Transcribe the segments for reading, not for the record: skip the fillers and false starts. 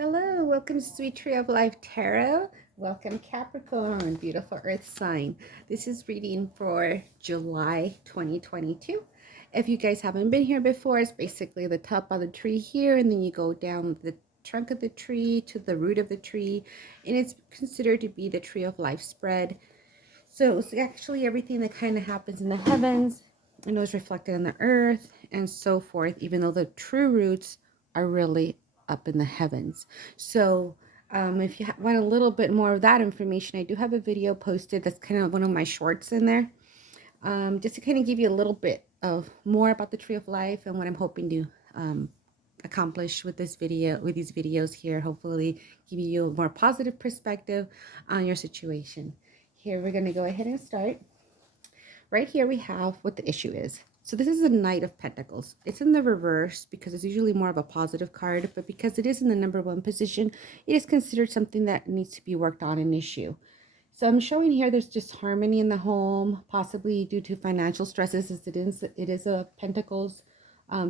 Hello, welcome to Sweet Tree of Life Tarot. Welcome Capricorn, beautiful earth sign. This is reading for July 2022. If you guys haven't been here before, it's basically the top of the tree here, and then you go down the trunk of the tree to the root of the tree, and it's considered to be the tree of life spread. So it's actually everything that kind of happens in the heavens and is reflected on the earth and so forth, even though the true roots are really up in the heavens. So if you want a little bit more of that information, I do have a video posted that's kind of one of my shorts in there, just to kind of give you a little bit of more about the tree of life and what I'm hoping to accomplish with this video, with these videos here. Hopefully give you a more positive perspective on your situation. Here we're going to go ahead and start. Right here we have what the issue is. So this is a Knight of Pentacles. It's in the reverse because it's usually more of a positive card, but because it is in the number one position, it is considered something that needs to be worked on, an issue. So I'm showing here there's disharmony in the home, possibly due to financial stresses, as it is a Pentacles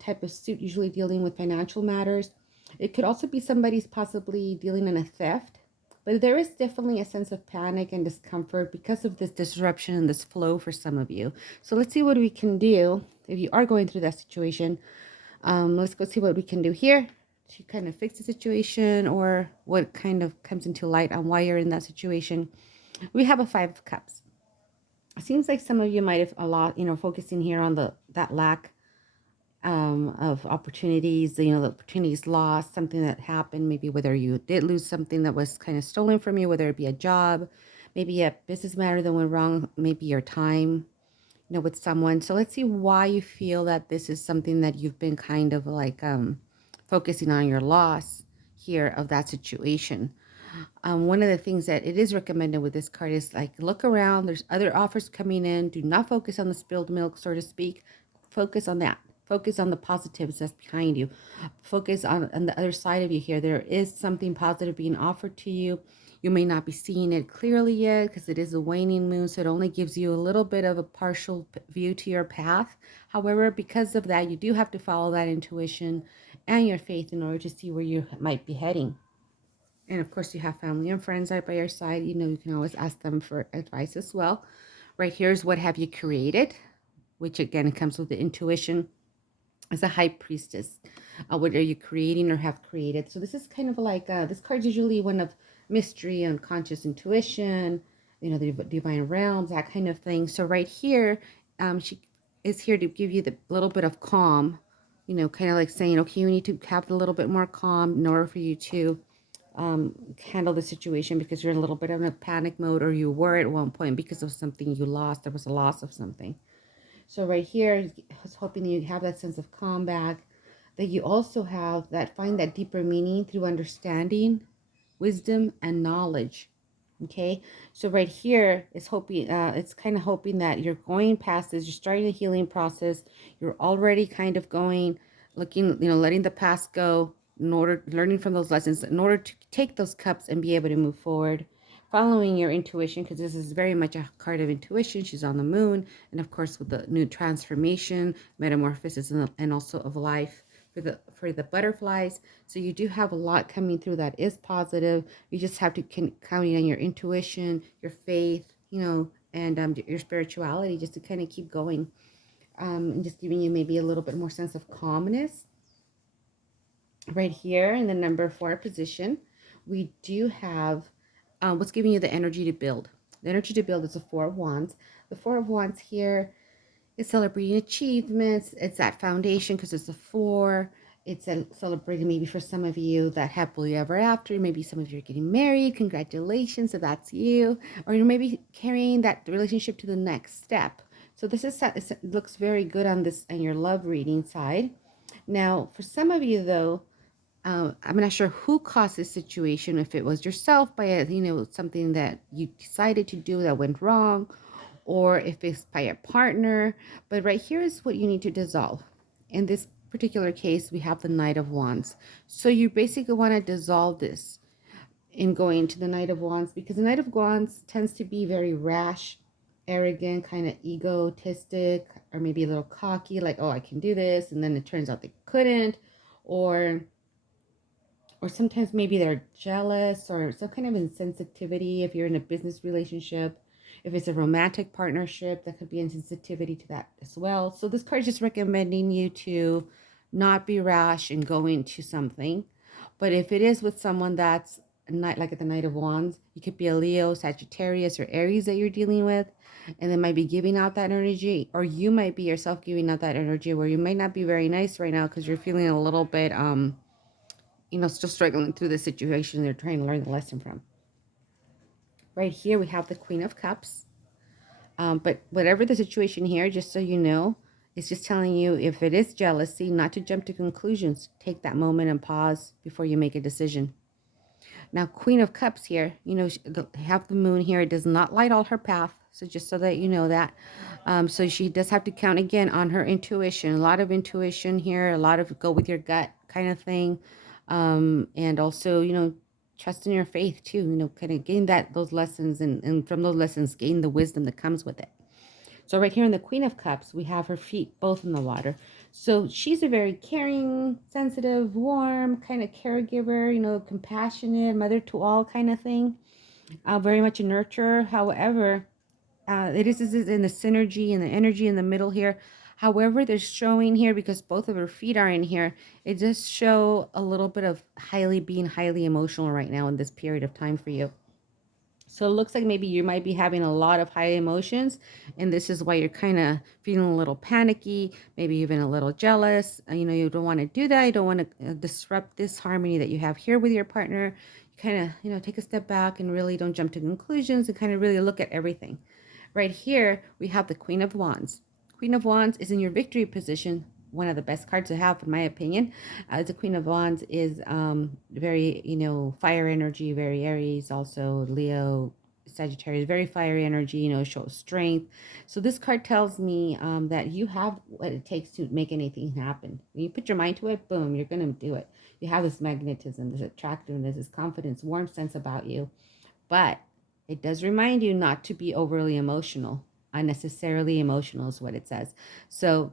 type of suit, usually dealing with financial matters. It could also be somebody's possibly dealing in a theft, but there is definitely a sense of panic and discomfort because of this disruption and this flow for some of you. So let's see what we can do if you are going through that situation. Let's go see what we can do here to kind of fix the situation, or what kind of comes into light on why you're in that situation. We have a Five of Cups. It seems like some of you might have focusing here on that lack of opportunities, the opportunities lost, something that happened, maybe whether you did lose something that was kind of stolen from you, whether it be a job, maybe a business matter that went wrong, maybe your time, with someone. So let's see why you feel that this is something that you've been kind of like focusing on your loss here of that situation. One of the things that it is recommended with this card is like, look around. There's other offers coming in. Do not focus on the spilled milk, so to speak. Focus on that. Focus on the positives that's behind you. Focus on the other side of you here. There is something positive being offered to you. You may not be seeing it clearly yet because it is a waning moon, so it only gives you a little bit of a partial view to your path. However, because of that, you do have to follow that intuition and your faith in order to see where you might be heading. And of course, you have family and friends right by your side. You can always ask them for advice as well. Right here is what have you created, which again comes with the intuition. As a High Priestess, what are you creating or have created? So this is kind of like this card's usually one of mystery, unconscious intuition, the divine realms, that kind of thing. So right here, she is here to give you the little bit of calm, kind of like saying, okay, you need to have a little bit more calm in order for you to handle the situation, because you're in a little bit of a panic mode, or you were at one point because of something you lost. There was a loss of something. So right here, I was hoping that you have that sense of calm back, that you also find that deeper meaning through understanding, wisdom, and knowledge. Okay, so right here is hoping, it's kind of hoping that you're going past this, you're starting the healing process, you're already kind of looking, letting the past go, in order, learning from those lessons, in order to take those cups and be able to move forward, following your intuition, because this is very much a card of intuition. She's on the moon, and of course with the new transformation, metamorphosis, and also of life for the butterflies. So you do have a lot coming through that is positive. You just have to counting on your intuition, your faith, and your spirituality, just to kind of keep going, and just giving you maybe a little bit more sense of calmness. Right here in the number 4 position, we do have what's giving you the energy to build. The energy to build is the Four of Wands. The Four of Wands here is celebrating achievements. It's that foundation because it's a 4. It's celebrating maybe for some of you that happily ever after. Maybe some of you are getting married. Congratulations if that's you. Or you're maybe carrying that relationship to the next step. So this it looks very good on your love reading side. Now, for some of you though, I'm not sure who caused this situation, if it was yourself by something that you decided to do that went wrong, or if it's by a partner. But right here is what you need to dissolve. In this particular case, we have the Knight of Wands. So you basically want to dissolve this in going to the Knight of Wands, because the Knight of Wands tends to be very rash, arrogant, kind of egotistic, or maybe a little cocky, like, oh, I can do this, and then it turns out they couldn't, or or sometimes maybe they're jealous or some kind of insensitivity if you're in a business relationship. If it's a romantic partnership, that could be insensitivity to that as well. So this card is just recommending you to not be rash and go into something. But if it is with someone that's not like at the Knight of Wands, it could be a Leo, Sagittarius, or Aries that you're dealing with, and they might be giving out that energy, or you might be yourself giving out that energy where you might not be very nice right now because you're feeling a little bit still struggling through the situation they're trying to learn the lesson from. Right here, we have the Queen of Cups. But whatever the situation here, just so you know, it's just telling you if it is jealousy, not to jump to conclusions. Take that moment and pause before you make a decision. Now, Queen of Cups here, have the moon here. It does not light all her path. So just so that you know that. So she does have to count again on her intuition. A lot of intuition here. A lot of go with your gut kind of thing. And also, trust in your faith too. Kind of gain those lessons and from those lessons, gain the wisdom that comes with it. So right here in the Queen of Cups, we have her feet both in the water. So she's a very caring, sensitive, warm kind of caregiver, compassionate, mother to all kind of thing. Very much a nurturer. However, it is in the synergy and the energy in the middle here. However, they're showing here, because both of her feet are in here, it does show a little bit of being highly emotional right now in this period of time for you. So it looks like maybe you might be having a lot of high emotions, and this is why you're kind of feeling a little panicky, maybe even a little jealous. You don't want to do that. You don't want to disrupt this harmony that you have here with your partner. You kind of, take a step back and really don't jump to conclusions and kind of really look at everything. Right here, we have the Queen of Wands. Queen of Wands is in your victory position, one of the best cards to have, in my opinion. The Queen of Wands is very, fire energy, very Aries, also Leo, Sagittarius, very fiery energy, shows strength. So this card tells me that you have what it takes to make anything happen. When you put your mind to it, boom, you're going to do it. You have this magnetism, this attractiveness, this confidence, warm sense about you. But it does remind you not to be overly emotional. Unnecessarily emotional is what it says. So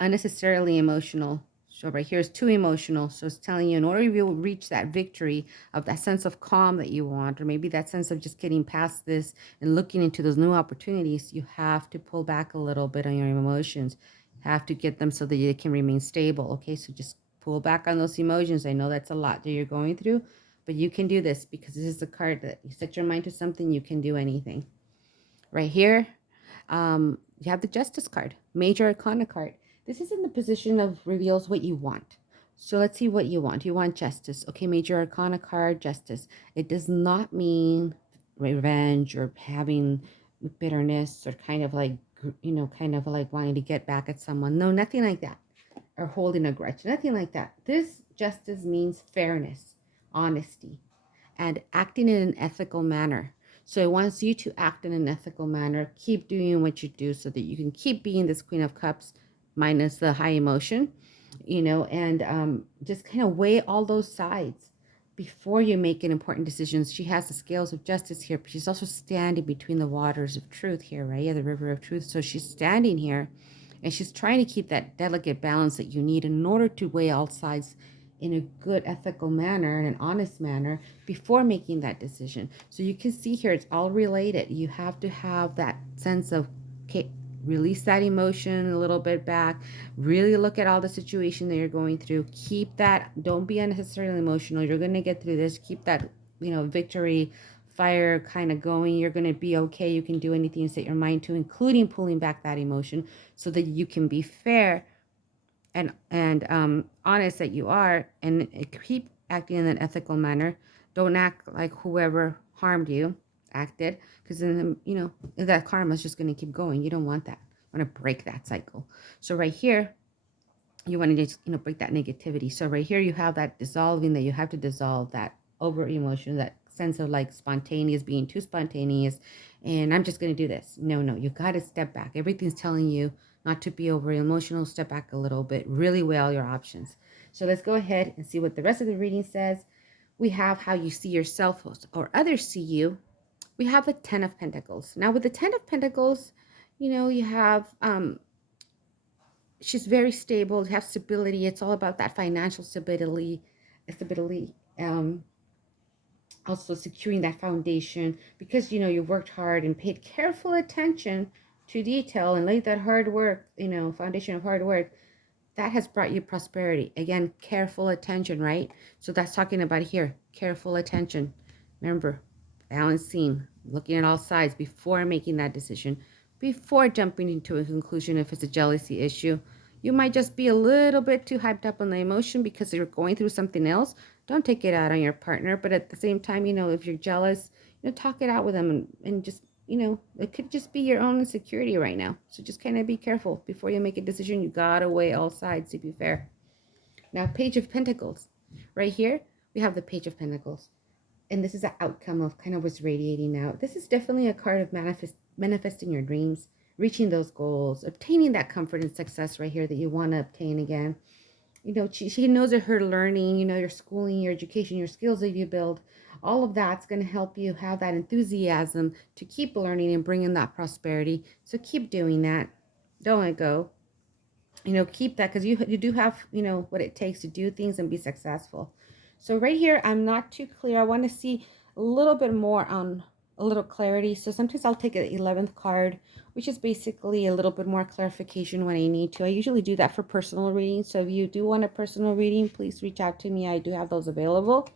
unnecessarily emotional. So right here is too emotional. So it's telling you in order to reach that victory of that sense of calm that you want, or maybe that sense of just getting past this and looking into those new opportunities, you have to pull back a little bit on your emotions. You have to get them so that you can remain stable. Okay, so just pull back on those emotions. I know that's a lot that you're going through, but you can do this because this is the card that you set your mind to something, you can do anything. Right here, you have the Justice card, Major Arcana card. This is in the position of reveals what you want. So let's see what you want. You want justice. Okay, Major Arcana card, justice. It does not mean revenge or having bitterness or kind of like wanting to get back at someone. No, nothing like that. Or holding a grudge. Nothing like that. This justice means fairness, honesty, and acting in an ethical manner. So it wants you to act in an ethical manner, keep doing what you do so that you can keep being this Queen of Cups minus the high emotion, and just kind of weigh all those sides before you make an important decisions. She has the scales of justice here, but she's also standing between the waters of truth here, right? Yeah, the river of truth. So she's standing here and she's trying to keep that delicate balance that you need in order to weigh all sides in a good ethical manner and an honest manner before making that decision. So you can see here it's all related. You have to have that sense of, okay, release that emotion a little bit back, really look at all the situation that you're going through, keep that, don't be unnecessarily emotional, you're going to get through this, keep that victory fire kind of going, you're going to be okay, you can do anything you set your mind to, including pulling back that emotion so that you can be fair and honest that you are, and keep acting in an ethical manner. Don't act like whoever harmed you acted, because then that karma is just going to keep going. You don't want that. You want to break that cycle. So right here, you want to just break that negativity. So right here, you have that dissolving, that you have to dissolve that over emotion, that sense of like spontaneous, being too spontaneous, and I'm just going to do this. No, you got to step back. Everything's telling you not to be over emotional. Step back a little bit, really weigh all your options. So let's go ahead and see what the rest of the reading says. We have how you see yourself or others see you. We have the 10 of Pentacles. Now with the 10 of Pentacles, you have she's very stable, have stability. It's all about that financial stability, stability, also securing that foundation, because you worked hard and paid careful attention to detail and laid that hard work, foundation of hard work that has brought you prosperity. Again, careful attention, right? So that's talking about here, careful attention. Remember, balancing, looking at all sides before making that decision, before jumping into a conclusion. If it's a jealousy issue, you might just be a little bit too hyped up on the emotion because you're going through something else. Don't take it out on your partner, but at the same time, if you're jealous, talk it out with them, and just, it could just be your own insecurity right now. So just kind of be careful before you make a decision. You gotta weigh all sides to be fair. Now, Page of Pentacles. Right here, we have the Page of Pentacles. And this is an outcome of kind of what's radiating out. This is definitely a card of manifesting your dreams, reaching those goals, obtaining that comfort and success right here that you want to obtain again. She knows that her learning, your schooling, your education, your skills that you build, all of that's going to help you have that enthusiasm to keep learning and bring in that prosperity. So keep doing that. Don't let go. Keep that, because you do have, what it takes to do things and be successful. So right here, I'm not too clear. I want to see a little bit more on a little clarity. So sometimes I'll take an 11th card, which is basically a little bit more clarification when I need to. I usually do that for personal readings. So if you do want a personal reading, please reach out to me. I do have those available.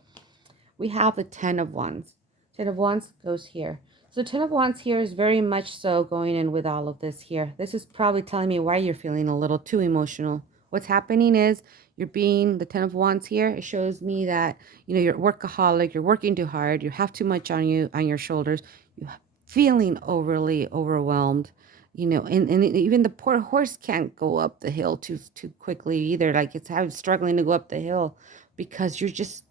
We have the 10 of Wands. 10 of Wands goes here. So 10 of Wands here is very much so going in with all of this here. This is probably telling me why you're feeling a little too emotional. What's happening is you're being the 10 of Wands here. It shows me that, you're workaholic, you're working too hard, you have too much on your shoulders, you're feeling overly overwhelmed, and even the poor horse can't go up the hill too quickly either. Like, it's struggling to go up the hill because you're just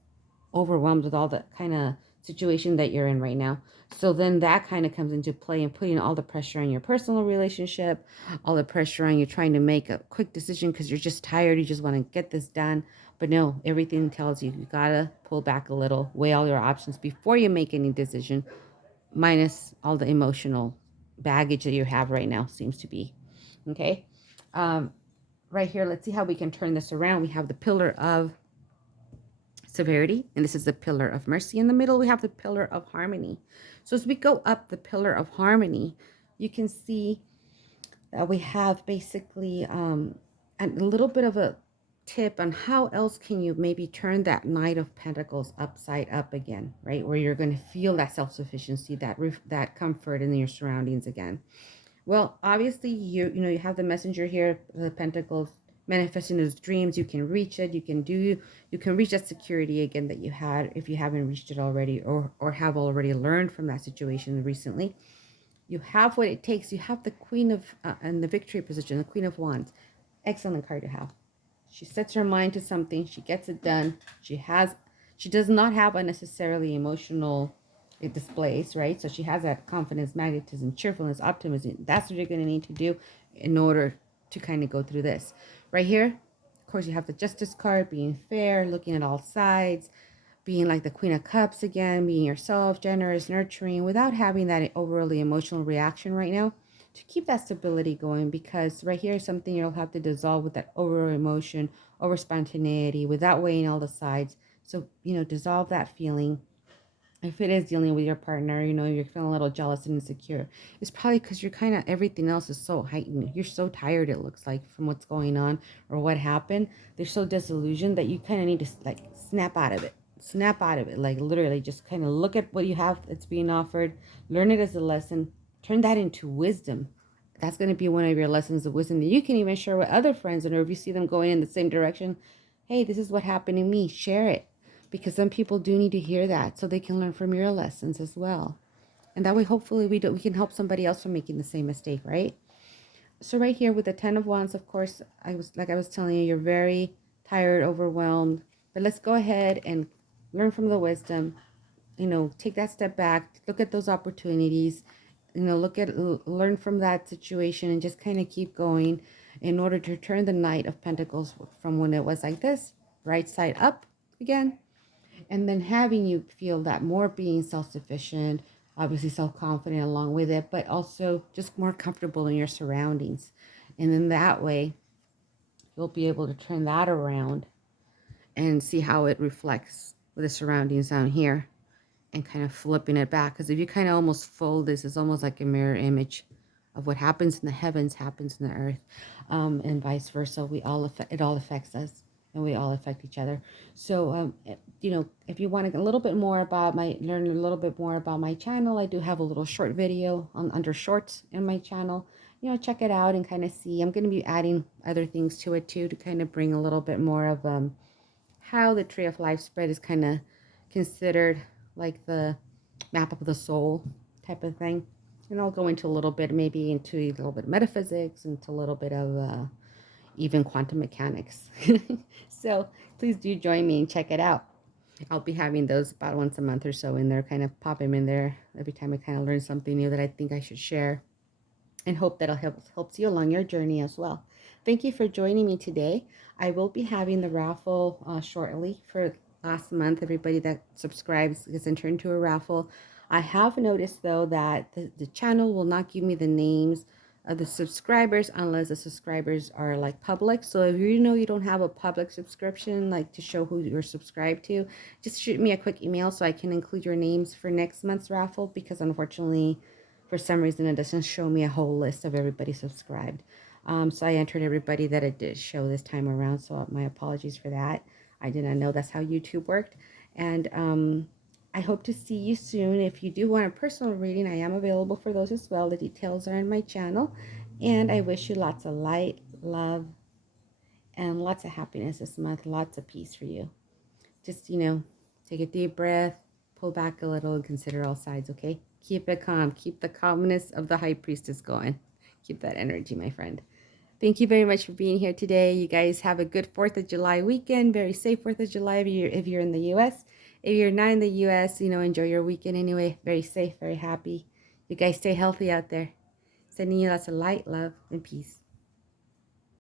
overwhelmed with all the kind of situation that you're in right now. So then that kind of comes into play and putting all the pressure on your personal relationship, all the pressure on you trying to make a quick decision because you're just tired. You just want to get this done. But no, everything tells you gotta pull back a little, weigh all your options before you make any decision, minus all the emotional baggage that you have right now seems to be. Okay. Right here, let's see how we can turn this around. We have the Pillar of Severity, and this is the Pillar of Mercy. In the middle, we have the Pillar of Harmony. So as we go up the Pillar of Harmony, you can see that we have basically a little bit of a tip on how else can you maybe turn that Knight of Pentacles upside up again, right? Where you're going to feel that self-sufficiency, that comfort in your surroundings again. Well, obviously, you have the Messenger here, the Pentacles, manifesting those dreams. You can reach it. You can reach that security again that you had if you haven't reached it already, or have already learned from that situation recently. You have what it takes. You have the Queen of and the Victory position, the Queen of Wands. Excellent card to have. She sets her mind to something. She gets it done. She does not have unnecessarily emotional displays, right? So she has that confidence, magnetism, cheerfulness, optimism. That's what you're going to need to do in order to kind of go through this. Right here, of course, you have the Justice card, being fair, looking at all sides, being like the Queen of Cups again, being yourself, generous, nurturing, without having that overly emotional reaction right now, to keep that stability going, because right here is something you'll have to dissolve with that over emotion, over spontaneity, without weighing all the sides. So, dissolve that feeling. If it is dealing with your partner, you're feeling a little jealous and insecure, it's probably because you're kind of, everything else is so heightened. You're so tired, it looks like, from what's going on or what happened. They're so disillusioned that you kind of need to like snap out of it. Snap out of it. Like, literally just kind of look at what you have that's being offered, learn it as a lesson, turn that into wisdom. That's going to be one of your lessons of wisdom that you can even share with other friends. And or if you see them going in the same direction, hey, this is what happened to me, share it. Because some people do need to hear that so they can learn from your lessons as well. And that way, hopefully, we can help somebody else from making the same mistake, right? So right here with the 10 of Wands, of course, I was telling you, you're very tired, overwhelmed. But let's go ahead and learn from the wisdom. Take that step back, look at those opportunities, learn from that situation, and just kind of keep going in order to turn the Knight of Pentacles from when it was like this, right side up again. And then having you feel that more being self-sufficient, obviously self-confident along with it, but also just more comfortable in your surroundings. And then that way, you'll be able to turn that around and see how it reflects with the surroundings down here, and kind of flipping it back. Because if you kind of almost fold this, it's almost like a mirror image of what happens in the heavens happens in the earth, and vice versa. It all affects us, and we all affect each other. So if you want to learn a little bit more about my channel, I do have a little short video under shorts in my channel. Check it out and kind of see. I'm going to be adding other things to it too, to kind of bring a little bit more of how the tree of life spread is kind of considered like the map of the soul type of thing. And I'll go into a little bit, maybe into a little bit of metaphysics, into a little bit of even quantum mechanics. So please do join me and check it out. I'll be having those about once a month or so in there, kind of pop them in there every time I kind of learn something new that I think I should share, and hope that'll helps you along your journey as well. Thank you for joining me today. I will be having the raffle shortly for last month. Everybody that subscribes gets entered into a raffle. I have noticed though that the channel will not give me the names of the subscribers unless the subscribers are like public. So if you don't have a public subscription, like to show who you're subscribed to, just shoot me a quick email so I can include your names for next month's raffle, because unfortunately for some reason it doesn't show me a whole list of everybody subscribed. So I entered everybody that it did show this time around, so my apologies for that. I did not know that's how YouTube worked. And I hope to see you soon. If you do want a personal reading, I am available for those as well. The details are in my channel. And I wish you lots of light, love, and lots of happiness this month. Lots of peace for you. Just, take a deep breath, pull back a little, and consider all sides, okay? Keep it calm. Keep the calmness of the high priestess going. Keep that energy, my friend. Thank you very much for being here today. You guys have a good 4th of July weekend. Very safe 4th of July if you're in the U.S. If you're not in the U.S., enjoy your weekend anyway. Very safe, very happy. You guys stay healthy out there. Sending you lots of light, love, and peace.